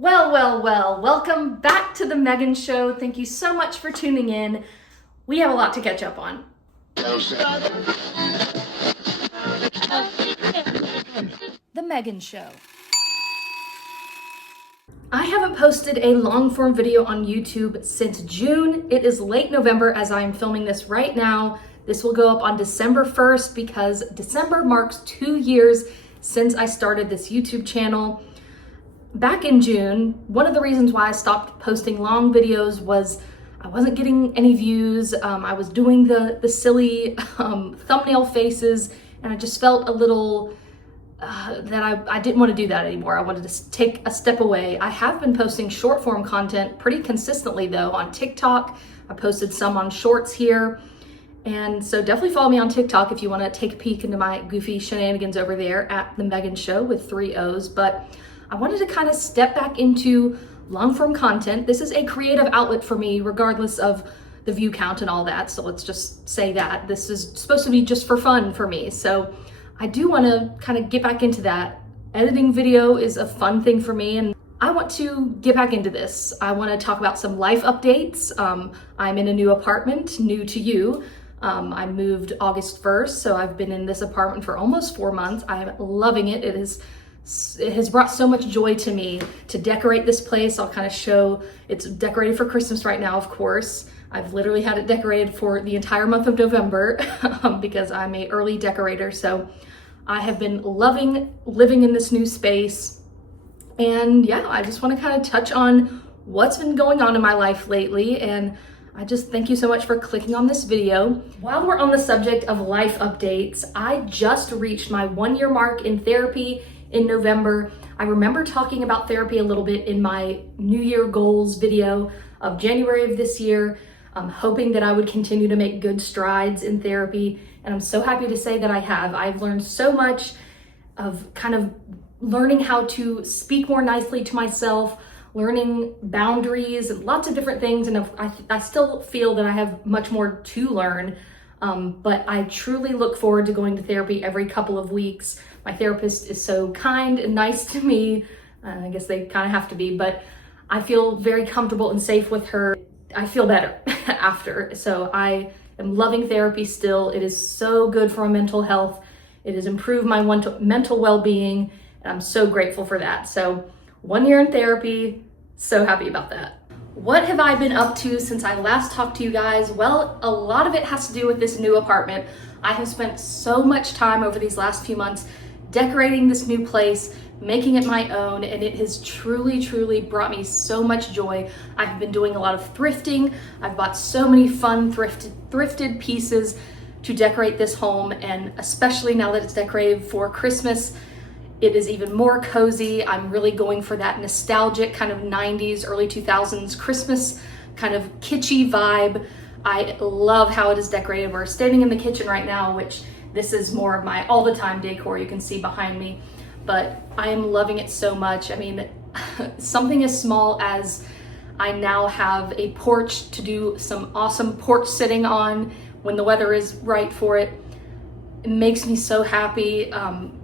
Well, welcome back to the Megan Show. Thank you so much for tuning in. We have a lot to catch up on. The Megan Show. I haven't posted a long form video on YouTube since June. It is late November as I'm filming this right now. This will go up on December 1st because December marks 2 years since I started this YouTube channel. Back in June, one of the reasons why I stopped posting long videos was I wasn't getting any views. I was doing the silly thumbnail faces, and I just felt a little that I didn't want to do that anymore. I wanted to take a step away. I have been posting short form content pretty consistently though on TikTok. I posted some on shorts here. And so definitely follow me on TikTok if you want to take a peek into my goofy shenanigans over there at The Megan Show with 3 O's. But I wanted to kind of step back into long form content. This is a creative outlet for me, regardless of the view count and all that. So let's just say that this is supposed to be just for fun for me. So I do want to kind of get back into that. Editing video is a fun thing for me, and I want to get back into this. I want to talk about some life updates. I'm in a new apartment, new to you. I moved August 1st, so I've been in this apartment for almost 4 months. I am loving it. It has brought so much joy to me to decorate this place. I'll kind of show, it's decorated for Christmas right now, of course. I've literally had it decorated for the entire month of November because I'm an early decorator. So I have been loving living in this new space. And yeah, I just want to kind of touch on what's been going on in my life lately. And I just thank you so much for clicking on this video. While we're on the subject of life updates, I just reached my 1-year mark in therapy in November. I remember talking about therapy a little bit in my New Year goals video of January of this year. I'm hoping that I would continue to make good strides in therapy, and I'm so happy to say that I have. I've learned so much of kind of learning how to speak more nicely to myself, learning boundaries and lots of different things, and I still feel that I have much more to learn, but I truly look forward to going to therapy every couple of weeks. My therapist is so kind and nice to me. I guess they kind of have to be, but I feel very comfortable and safe with her. I feel better after. So I am loving therapy still. It is so good for my mental health. It has improved my mental well-being, and I'm so grateful for that. So 1 year in therapy, so happy about that. What have I been up to since I last talked to you guys? Well, a lot of it has to do with this new apartment. I have spent so much time over these last few months decorating this new place, making it my own, and it has truly brought me so much joy. I've been doing a lot of thrifting. I've bought so many fun thrifted pieces to decorate this home, and especially now that it's decorated for Christmas, it is even more cozy. I'm really going for that nostalgic kind of 90s, early 2000s Christmas kind of kitschy vibe. I love how it is decorated. We're standing in the kitchen right now, which this is more of my all the time decor you can see behind me, but I am loving it so much. I mean, something as small as I now have a porch to do some awesome porch sitting on when the weather is right for it. It makes me so happy.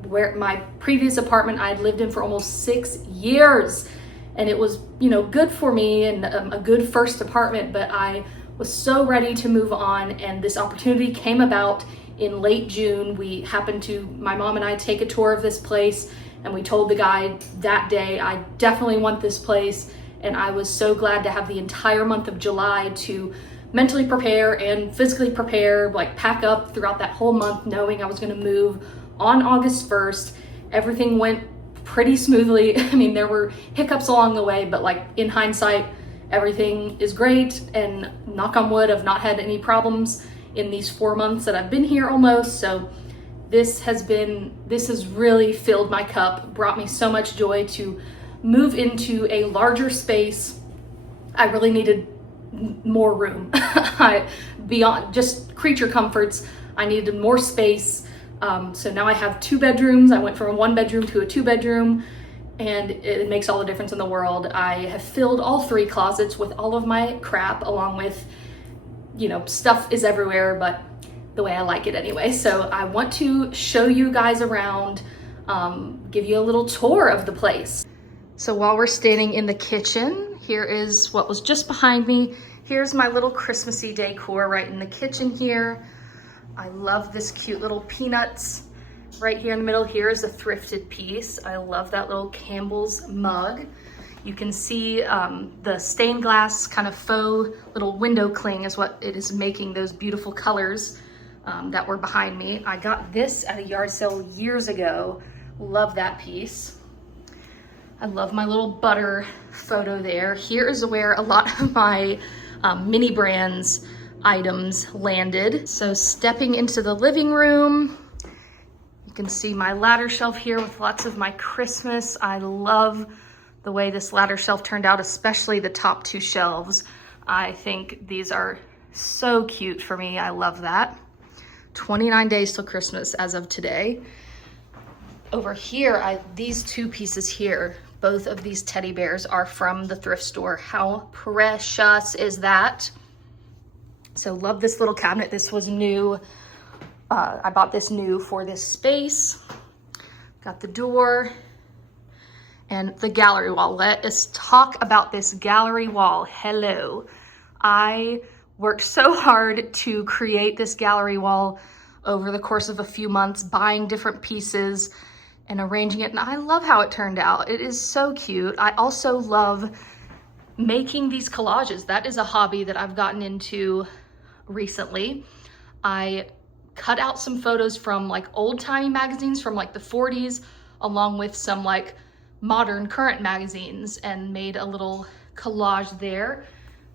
Where my previous apartment I had lived in for almost 6 years, and it was, you know, good for me and a good first apartment, but I was so ready to move on, and this opportunity came about in late June. We happened to, my mom and I, take a tour of this place, and we told the guy that day, I definitely want this place. And I was so glad to have the entire month of July to mentally prepare and physically prepare, like pack up throughout that whole month, knowing I was gonna move on August 1st. Everything went pretty smoothly. I mean, there were hiccups along the way, but like in hindsight, everything is great, and knock on wood, I've not had any problems in these 4 months that I've been here almost. So this has really filled my cup, brought me so much joy to move into a larger space. I really needed more room. Beyond just creature comforts, I needed more space. So now I have 2 bedrooms. I went from a 1 bedroom to a 2 bedroom, and it makes all the difference in the world. I have filled all 3 closets with all of my crap, along with, you know, stuff is everywhere, but the way I like it anyway. So I want to show you guys around, give you a little tour of the place. So while we're standing in the kitchen, here is what was just behind me. Here's my little Christmassy decor right in the kitchen here. I love this cute little peanuts right here in the middle. Here is a thrifted piece. I love that little Campbell's mug. You can see the stained glass kind of faux little window cling is what it is making those beautiful colors that were behind me. I got this at a yard sale years ago. Love that piece. I love my little butter photo there. Here is where a lot of my mini brands items landed. So stepping into the living room, you can see my ladder shelf here with lots of my Christmas. I love the way this ladder shelf turned out, especially the top two shelves. I think these are so cute for me. I love that. 29 days till Christmas as of today. Over here, these two pieces here, both of these teddy bears are from the thrift store. How precious is that? So love this little cabinet. This was new. I bought this new for this space. Got the door and the gallery wall. Let us talk about this gallery wall. Hello. I worked so hard to create this gallery wall over the course of a few months, buying different pieces and arranging it, and I love how it turned out. It is so cute. I also love making these collages. That is a hobby that I've gotten into recently. I cut out some photos from like old-timey magazines from like the 40s, along with some like modern current magazines, and made a little collage there.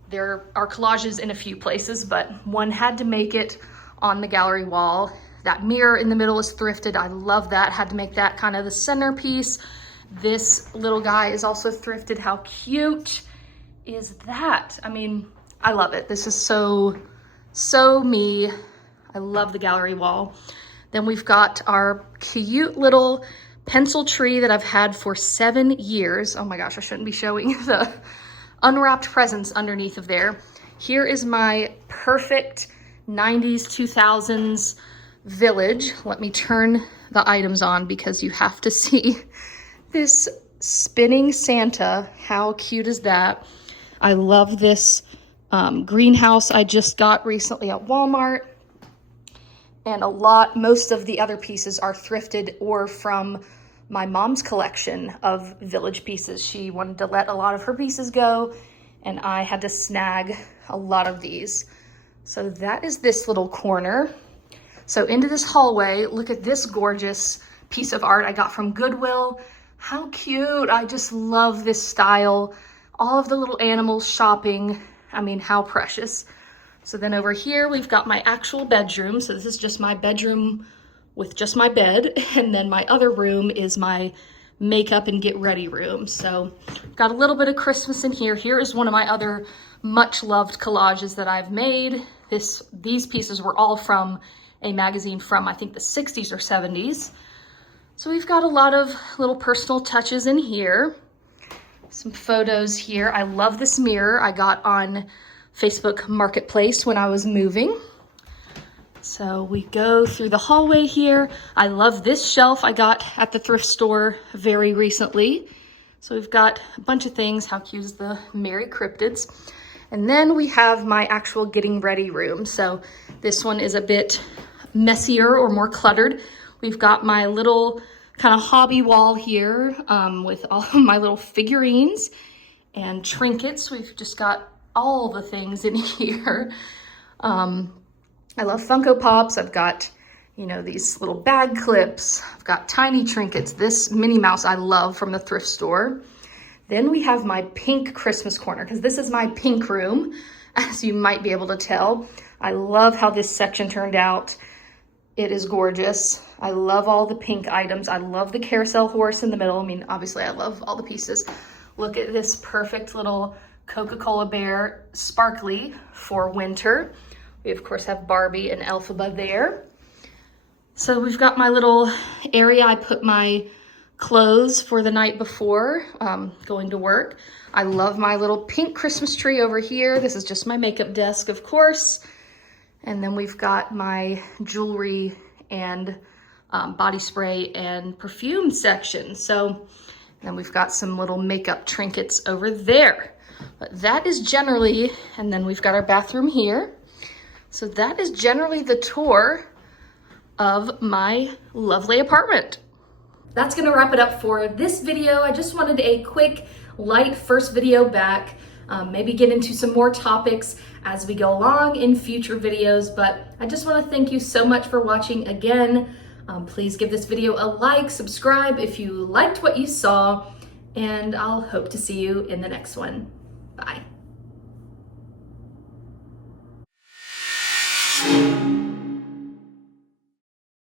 There are collages in a few places, but one had to make it on the gallery wall. That mirror in the middle is thrifted. I love that. Had to make that kind of the centerpiece. This little guy is also thrifted. How cute is that? I mean, I love it. This is so me. I love the gallery wall. Then we've got our cute little pencil tree that I've had for 7 years. Oh my gosh, I shouldn't be showing the unwrapped presents underneath of there. Here is my perfect 90s, 2000s village. Let me turn the items on because you have to see this spinning Santa. How cute is that? I love this greenhouse I just got recently at Walmart. And most of the other pieces are thrifted or from my mom's collection of village pieces. She wanted to let a lot of her pieces go, and I had to snag a lot of these. So that is this little corner. So into this hallway, look at this gorgeous piece of art I got from Goodwill. How cute. I just love this style. All of the little animals shopping. I mean, how precious. So then over here, we've got my actual bedroom. So this is just my bedroom with just my bed. And then my other room is my makeup and get ready room. So got a little bit of Christmas in here. Here is one of my other much loved collages that I've made. These pieces were all from a magazine from, I think, the 60s or 70s. So we've got a lot of little personal touches in here. Some photos here. I love this mirror I got on Facebook Marketplace when I was moving. So we go through the hallway here. I love this shelf I got at the thrift store very recently. So we've got a bunch of things. How cute is the Merry Cryptids? And then we have my actual getting ready room. So this one is a bit messier or more cluttered. We've got my little kind of hobby wall here with all of my little figurines and trinkets. We've just got all the things in here. I love Funko Pops. I've got, you know, these little bag clips. I've got tiny trinkets. This Minnie Mouse I love from the thrift store. Then we have my pink Christmas corner, because this is my pink room, as you might be able to tell. I love how this section turned out. It is gorgeous. I love all the pink items. I love the carousel horse in the middle. I mean, obviously I love all the pieces. Look at this perfect little Coca-Cola bear, sparkly for winter. We of course have Barbie and Elphaba there. So we've got my little area I put my clothes for the night before going to work. I love my little pink Christmas tree over here. This is just my makeup desk, of course. And then we've got my jewelry and body spray and perfume section. So Then we've got some little makeup trinkets over there. But that is generally, and then we've got our bathroom here. So that is generally the tour of my lovely apartment. That's gonna wrap it up for this video. I just wanted a quick, light first video back, maybe get into some more topics as we go along in future videos, but I just wanna thank you so much for watching again. Please give this video a like, subscribe if you liked what you saw, and I'll hope to see you in the next one. Bye.